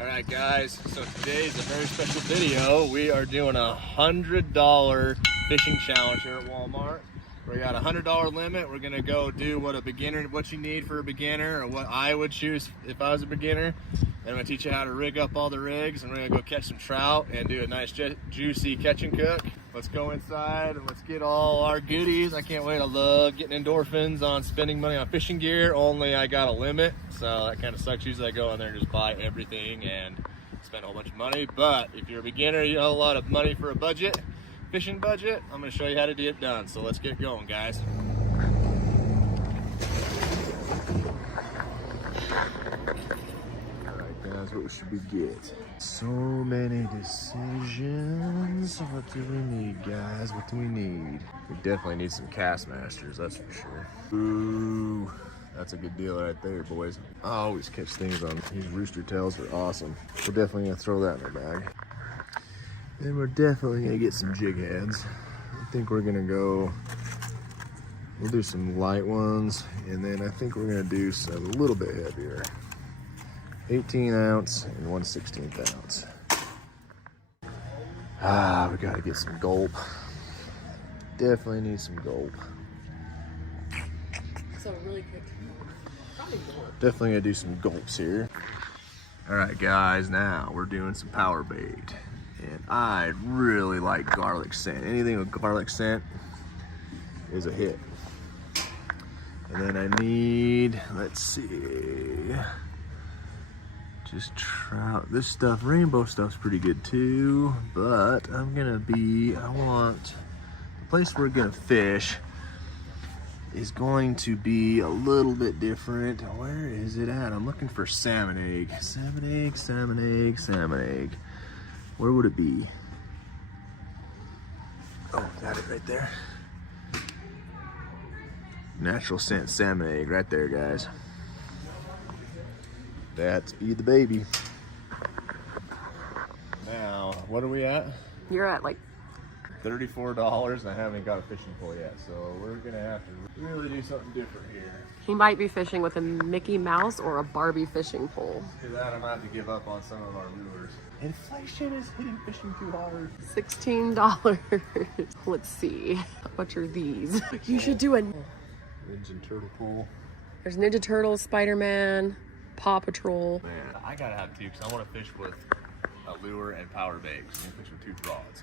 All right, guys, so today is a very special video. We are doing a $100 fishing challenge here at Walmart. We got a $100 limit. We're gonna go do what you need for a beginner, or what I would choose if I was a beginner. And I'm gonna teach you how to rig up all the rigs, and we're gonna go catch some trout and do a nice juicy catch and cook. Let's go inside and let's get all our goodies. I can't wait. I love getting endorphins on spending money on fishing gear, only I got a limit, so that kind of sucks. Usually I go in there and just buy everything and spend a whole bunch of money. But if you're a beginner, you have a lot of money for a budget, fishing budget, I'm going to show you how to get it done. So let's get going, guys. Alright guys, what should we get? So many decisions. What do we need, guys? What do we need? We definitely need some Castmasters, that's for sure. Ooh, that's a good deal right there, boys. I always catch things on these rooster tails. Are awesome. We're definitely going to throw that in our bag. Then we're definitely gonna get some jig heads. I think we're gonna go, we'll do some light ones, and then I think we're gonna do some a little bit heavier. 18 ounce and 1/16 ounce. We gotta get some gulp. Definitely need some gulp. So really quick. Definitely gonna do some gulps here. All right, guys, now we're doing some power bait. And I really like garlic scent. Anything with garlic scent is a hit. And then I need, let's see, just trout. This stuff, rainbow stuff's pretty good too, but I want, the place we're gonna fish is going to be a little bit different. Where is it at? I'm looking for salmon egg. Salmon egg, salmon egg, salmon egg. Where would it be? Oh, got it right there. Natural scent salmon egg right there, guys. That's be the baby. Now, what are we at? You're at like $34, and I haven't got a fishing pole yet, so we're gonna have to really do something different here. he might be fishing with a Mickey Mouse or a Barbie fishing pole. For that, I'm gonna have to give up on some of our lures. Inflation is hitting fishing too hard. $16. Let's see. How much are these? You should do a... Ninja Turtle pool. There's Ninja Turtles, Spider-Man, Paw Patrol. Man, I gotta have two, because I want to fish with a lure and power bait. So I'm gonna fish with two rods.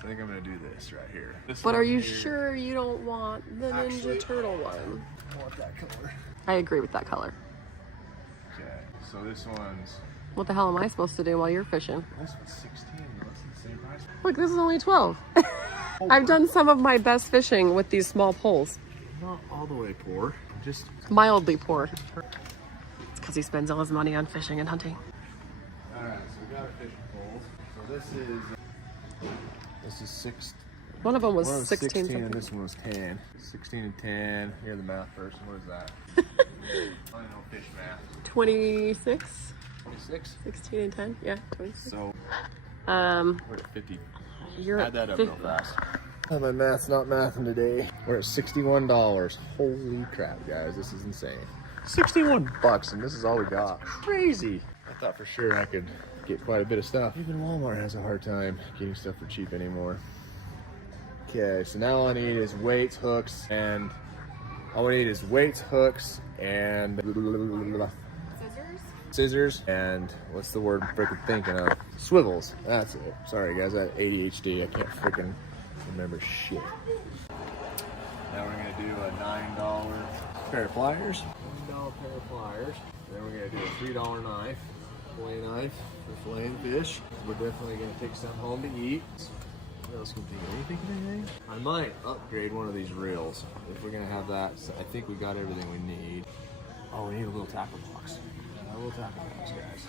So I think I'm gonna do this right here. But are you sure you don't want the Ninja Turtle one? I want that color. I agree with that color. Okay, so this one's... What the hell am I supposed to do while you're fishing? This one's 16, that's the same price. Look, this is only 12. I've done some of my best fishing with these small poles. Not all the way poor, just... Mildly poor. It's because he spends all his money on fishing and hunting. Alright, so we got our fishing poles. So this is 6. One of them was 16 something. and this one was 10. 16 and 10. Here's the math person. What is that? I don't know fish math. 26? 26? 16 and 10? Yeah, 26. So, Um, we're at 50. you're Add that at up 50. real fast. Oh, my math's not mathing today. We're at $61. Holy crap, guys. This is insane. $61 and this is all we got. Crazy. I thought for sure I could get quite a bit of stuff. Even Walmart has a hard time getting stuff for cheap anymore. Okay, so now all I need is weights, hooks, and scissors, and what's the word I'm freaking thinking of? Swivels. That's it. Sorry guys, I have ADHD. I can't freaking remember shit. Now we're gonna do a $9 pair of pliers. $9 pair of pliers. Then we're gonna do a $3 knife, fillet knife for filleting fish. We're definitely gonna take some home to eat. What else can we think of? Anything? I might upgrade one of these reels if we're gonna have that. So I think we got everything we need. Oh, we need a little tackle box. A little tackle box, guys.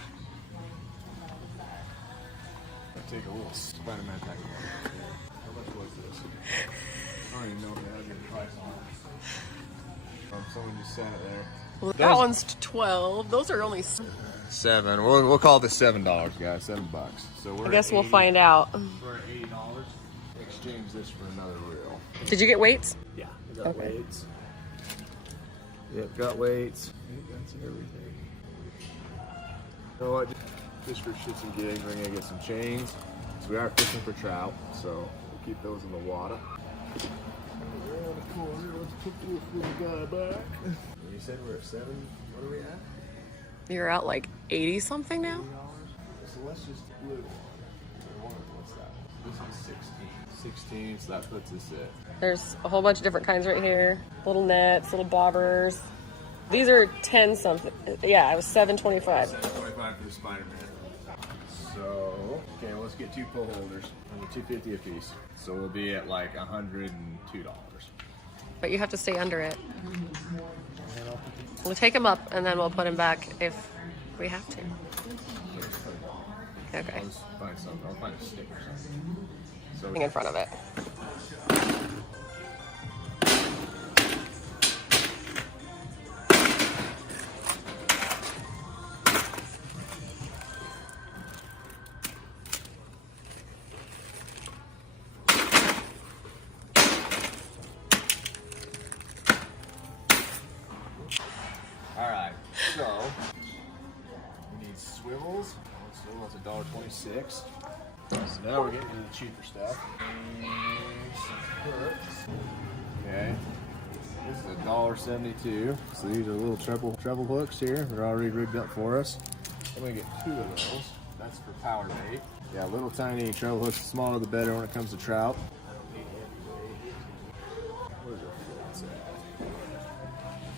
I'll take a little Spider-Man tackle box. How much was this? I don't even know if they had a price on it. Someone just sat it there. Well, that one's 12. Those are only... 7. We'll call this $7, guys. $7. So we're I guess we'll find out. We're at $80. Exchange this for another reel. Did you get weights? Yeah, we got weights. Yep, got weights. I think that's everything. You know what? fish for shits and gigs. We're gonna get some chains. So we are fishing for trout, so we'll keep those in the water. Around the corner, let's put this little guy back. You said we're at 7. What are we at? You're at like 80 something now? $80. So let's just blue one. What's that? This is 16. 16, so that puts us at. There's a whole bunch of different kinds right here. Little nets, little bobbers. These are 10 something. Yeah, it was $7.25. $7.25 for the Spider-Man. So, okay, let's get 2 pull holders. $2.50 a piece. So we'll be at like $102. But you have to stay under it. We'll take them up and then we'll put them back if we have to. Okay. I'll just find something. I'll find a stick or something. So In front of it. Alright, so we need swivels. One swivel is $1.26. So now we're getting into the cheaper stuff. Some hooks. Okay. This is $1.72. So these are little treble hooks here. They're already rigged up for us. I'm gonna get 2 of those. That's for power bait. Yeah, little tiny treble hooks. The smaller the better when it comes to trout. I don't need heavy bait. Where's our floats at?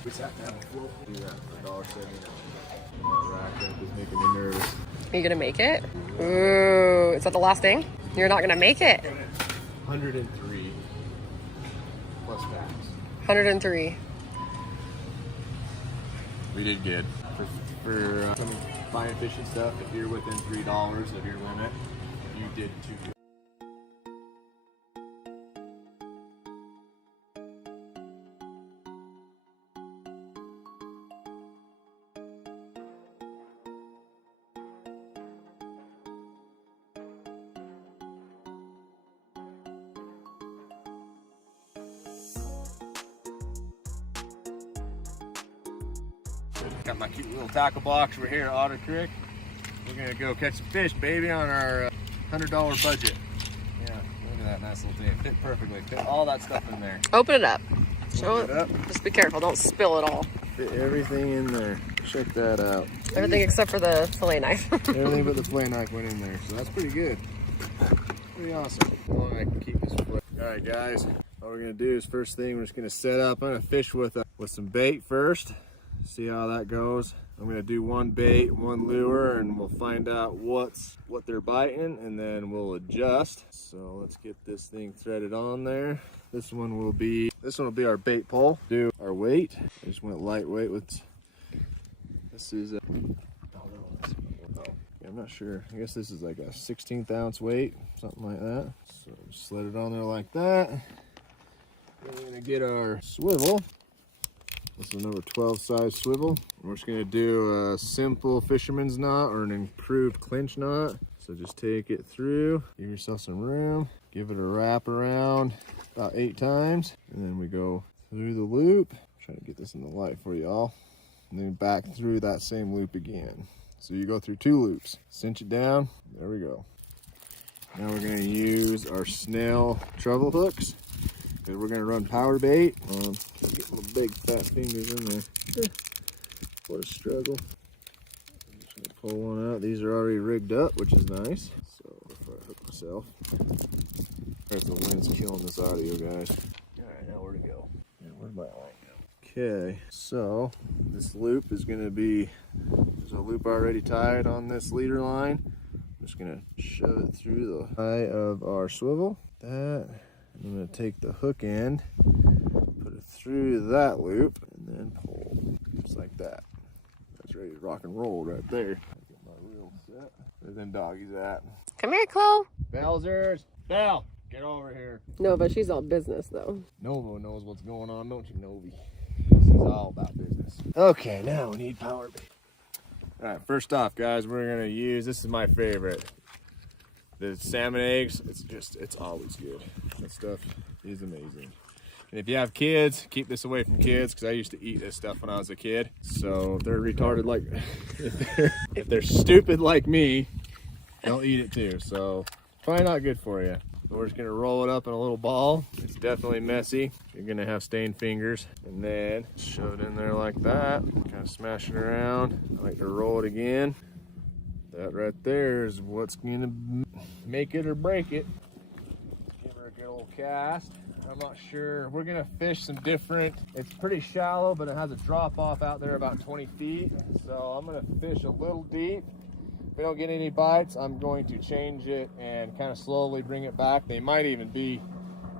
We sat down and float. Do that for $1.79. That rack up is making me nervous. Are you gonna make it? Ooh, is that the last thing? You're not gonna make it. 103 plus tax. 103. We did good. For some fine fishing stuff, if you're within $3 of your limit, you did too good. Got my cute little tackle box over here at Otter Creek. We're gonna go catch some fish, baby, on our $100 budget. Yeah, look at that nice little thing. It fit perfectly. Fit all that stuff in there. Open it up. Show Open it up. Just be careful, don't spill it all. Fit everything in there. Check that out. Everything except for the fillet knife. Everything but the fillet knife went in there, so that's pretty good. Pretty awesome. How long I can keep this fillet. All right, guys. What we're gonna do is first thing we're just gonna set up. I'm gonna fish with some bait first. See how that goes. I'm gonna do 1 bait, 1 lure, and we'll find out what they're biting, and then we'll adjust. So let's get this thing threaded on there. This one will be our bait pole. Do our weight. I just went lightweight with. This is I'm not sure. I guess this is like a 16th ounce weight, something like that. So just let it on there like that. Then we're gonna get our swivel. This is a number 12 size swivel. We're just gonna do a simple fisherman's knot or an improved clinch knot. So just take it through, give yourself some room, give it a wrap around about 8 times, and then we go through the loop. Trying to get this in the light for y'all. And then back through that same loop again. So you go through 2 loops, cinch it down, there we go. Now we're gonna use our snail treble hooks. Because we're gonna run power bait. Can't get my big fat fingers in there. What a struggle. I'm just gonna pull one out. These are already rigged up, which is nice. So if I hook myself. There's the wind's killing this audio, guys. Alright, now where to go? Yeah, where'd my line go? Okay, so this loop is gonna be, there's a loop already tied on this leader line. I'm just gonna shove it through the eye of our swivel. That. I'm going to take the hook end, put it through that loop, and then pull, just like that. That's ready to rock and roll right there. Get my reel set. Where them doggies at? Come here, Chloe. Bowsers! Belle, get over here. No, but she's all business though. Novo knows what's going on, don't you, Novi? She's all about business. Okay, now we need power bait. All right, first off, guys, we're going to use, this is my favorite. The salmon eggs, it's always good. That stuff is amazing. And if you have kids, keep this away from kids, because I used to eat this stuff when I was a kid. So if they're retarded like, if they're stupid like me, they'll eat it too. So probably not good for you. We're just gonna roll it up in a little ball. It's definitely messy. You're gonna have stained fingers. And then shove it in there like that. Kind of smash it around. I like to roll it again. That right there is what's gonna make it or break it. Give her a good old cast. I'm not sure. We're gonna fish some different. It's pretty shallow, but it has a drop off out there about 20 feet. So I'm gonna fish a little deep. If we don't get any bites, I'm going to change it and kind of slowly bring it back. They might even be,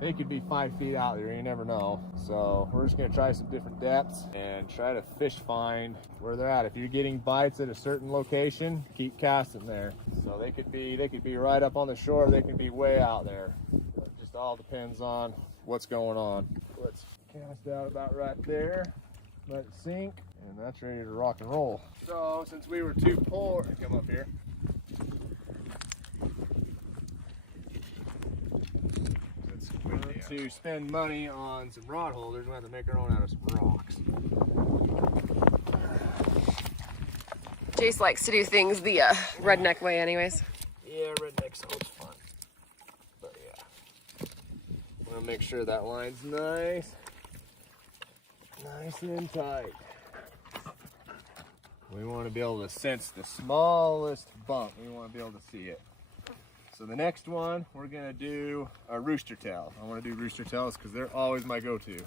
they could be 5 feet out there, you never know. So we're just gonna try some different depths and try to fish find where they're at. If you're getting bites at a certain location, keep casting there. So they could be right up on the shore, they could be way out there. It just all depends on what's going on. Let's cast out about right there, let it sink, and that's ready to rock and roll. So since we were too poor, come up here. To spend money on some rod holders, we have to make our own out of some rocks. Jace likes to do things the redneck way anyways. Yeah, redneck's always fun. But yeah. Want to make sure that line's nice and tight. We want to be able to sense the smallest bump. We want to be able to see it. So the next one, we're gonna do a rooster tail. I want to do rooster tails because they're always my go-to.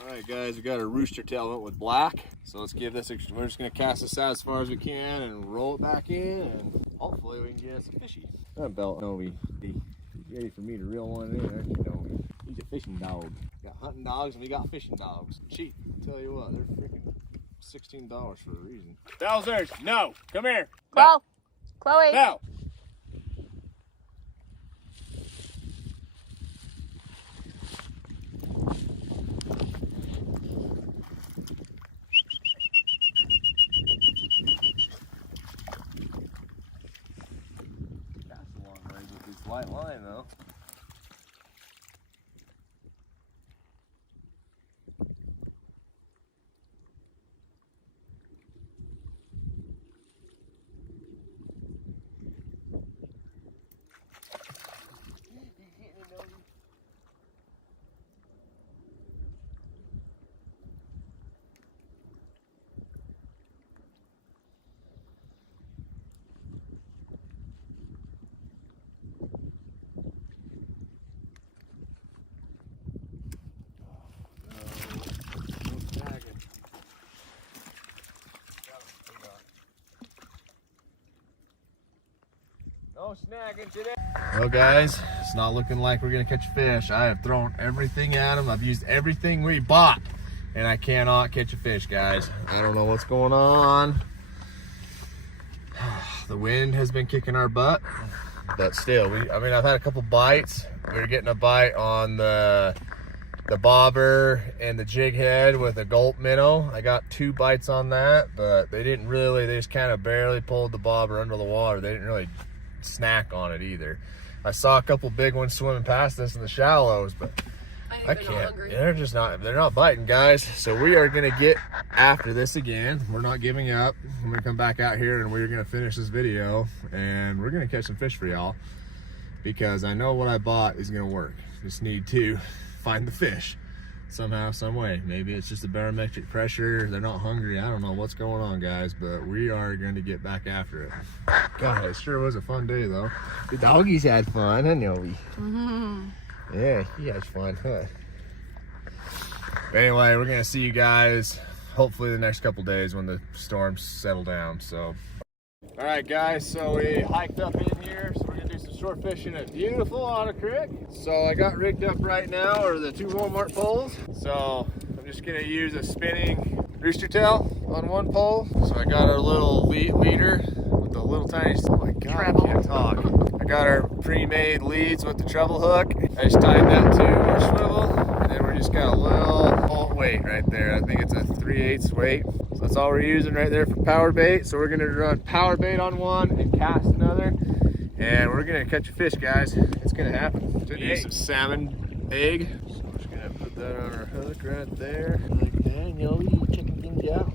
All right, guys, we got a rooster tail went with black. So let's give this. We're just gonna cast this out as far as we can and roll it back in, and hopefully we can get some fishy. That belt, Novi, ready for me to reel one in, aren't you, Novi? He's a fishing dog. We got hunting dogs and we got fishing dogs. Cheap. I'll tell you what, they're freaking $16 for a reason. Bowsers, no, come here. Chloe. Chloe. No. White line though. No snagging today. Well guys, it's not looking like we're gonna catch a fish. I have thrown everything at them. I've used everything we bought and I cannot catch a fish, guys. I don't know what's going on. The wind has been kicking our butt, but still, I've had a couple bites. We were getting a bite on the bobber and the jig head with a gulp minnow. I got 2 bites on that, but they just kind of barely pulled the bobber under the water. They didn't really snack on it either. I saw a couple big ones swimming past us in the shallows, but I can't. They're not biting, guys. So we are gonna get after this again. We're not giving up. I'm gonna come back out here and we're gonna finish this video and we're gonna catch some fish for y'all, because I know what I bought is gonna work. Just need to find the fish somehow, some way. Maybe it's just a barometric pressure, they're not hungry, I don't know what's going on, guys, but we are going to get back after it. God, it sure was a fun day though. The doggies had fun, I know we. Yeah, he has fun, huh? But anyway, we're gonna see you guys hopefully the next couple days when the storms settle down. So all right guys, so we hiked up in here, so we're gonna do some short fishing at beautiful Otter Creek. So I got rigged up right now are the 2 Walmart poles. So I'm just gonna use a spinning rooster tail on one pole. So I got our little leader with the little tiny, oh my God, treble. I can't talk. I got our pre-made leads with the treble hook. I just tied that to our swivel, and then we just got a little weight right there. I think it's a 3/8 weight. So that's all we're using right there for power bait. So we're gonna run power bait on one and cast another, and we're gonna catch a fish, guys. It's gonna happen today. Some salmon egg. So we're just gonna put that on our hook right there. Like that. You know, you checking things out.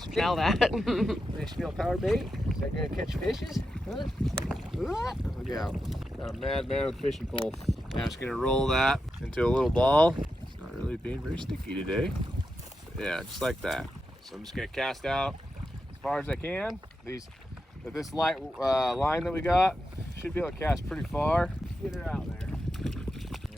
Smell that. You smell power bait? Is that gonna catch fishes? Huh? Look out. Got a madman with a fishing pole. Now just gonna roll that into a little ball. It's not really being very sticky today. But yeah, just like that. So I'm just gonna cast out as far as I can. With this light line that we got, should be able to cast pretty far. Get her out there.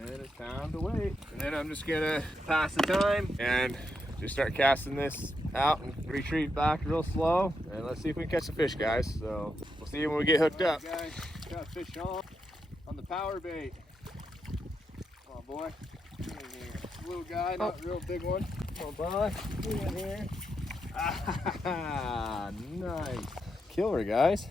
And it's time to wait. And then I'm just gonna pass the time and just start casting this out and retreat back real slow. And let's see if we can catch some fish, guys. So we'll see when we get hooked up. Guys, got a fish on the power bait. Come on, boy. Get in here. Little guy, not a real big one. Come on, boy. Get in here. Ah, nice. Killer, guys.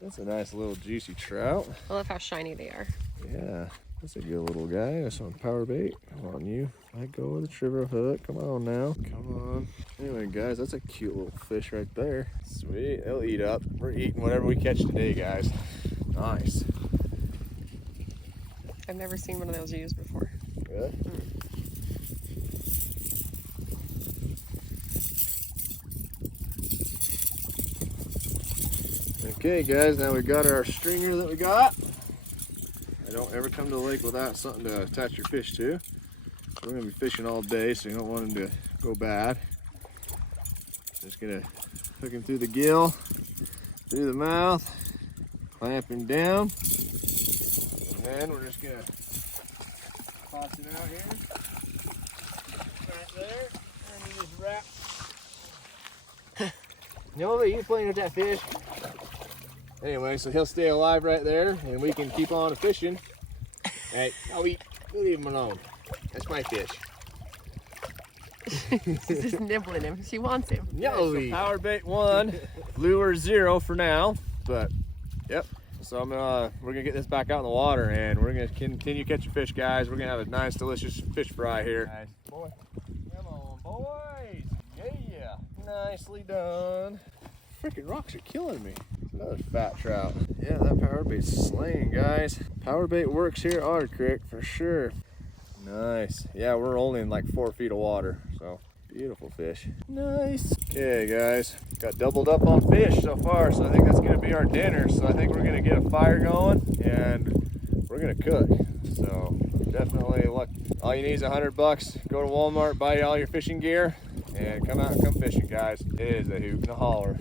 That's a nice little juicy trout. I love how shiny they are. Yeah, that's a good little guy. That's on power bait. Come on, you. Let go of the trigger hook. Come on now. Come on. Anyway, guys, that's a cute little fish right there. Sweet. They'll eat up. We're eating whatever we catch today, guys. Nice. I've never seen one of those used before. Good. Okay, guys, now we got our stringer that we got. I don't ever come to the lake without something to attach your fish to. We're gonna be fishing all day, so you don't want them to go bad. Just gonna hook him through the gill, through the mouth, clamp him down, and then we're just gonna toss him out here, right there, and he just wrap. No, you playing with that fish. Anyway, so he'll stay alive right there, and we can keep on fishing. Hey, we'll leave him alone. That's my fish. She's just nibbling him. She wants him. No, so power bait 1, lure 0 for now. But yep. So we're gonna get this back out in the water, and we're gonna continue catching fish, guys. We're gonna have a nice, delicious fish fry here. Nice. Boy, come on, boys. Yeah, nicely done. Freaking rocks are killing me. Another fat trout. Yeah, that power bait's slaying, guys. Power bait works here at Otter Creek for sure. Nice. Yeah, we're only in like 4 feet of water, so beautiful fish. Nice. Okay, guys, got doubled up on fish so far, so I think that's gonna be our dinner. So I think we're gonna get a fire going and we're gonna cook. So definitely look. All you need is $100. Go to Walmart, buy all your fishing gear, and come out and come fishing, guys. It is a hoot and a holler.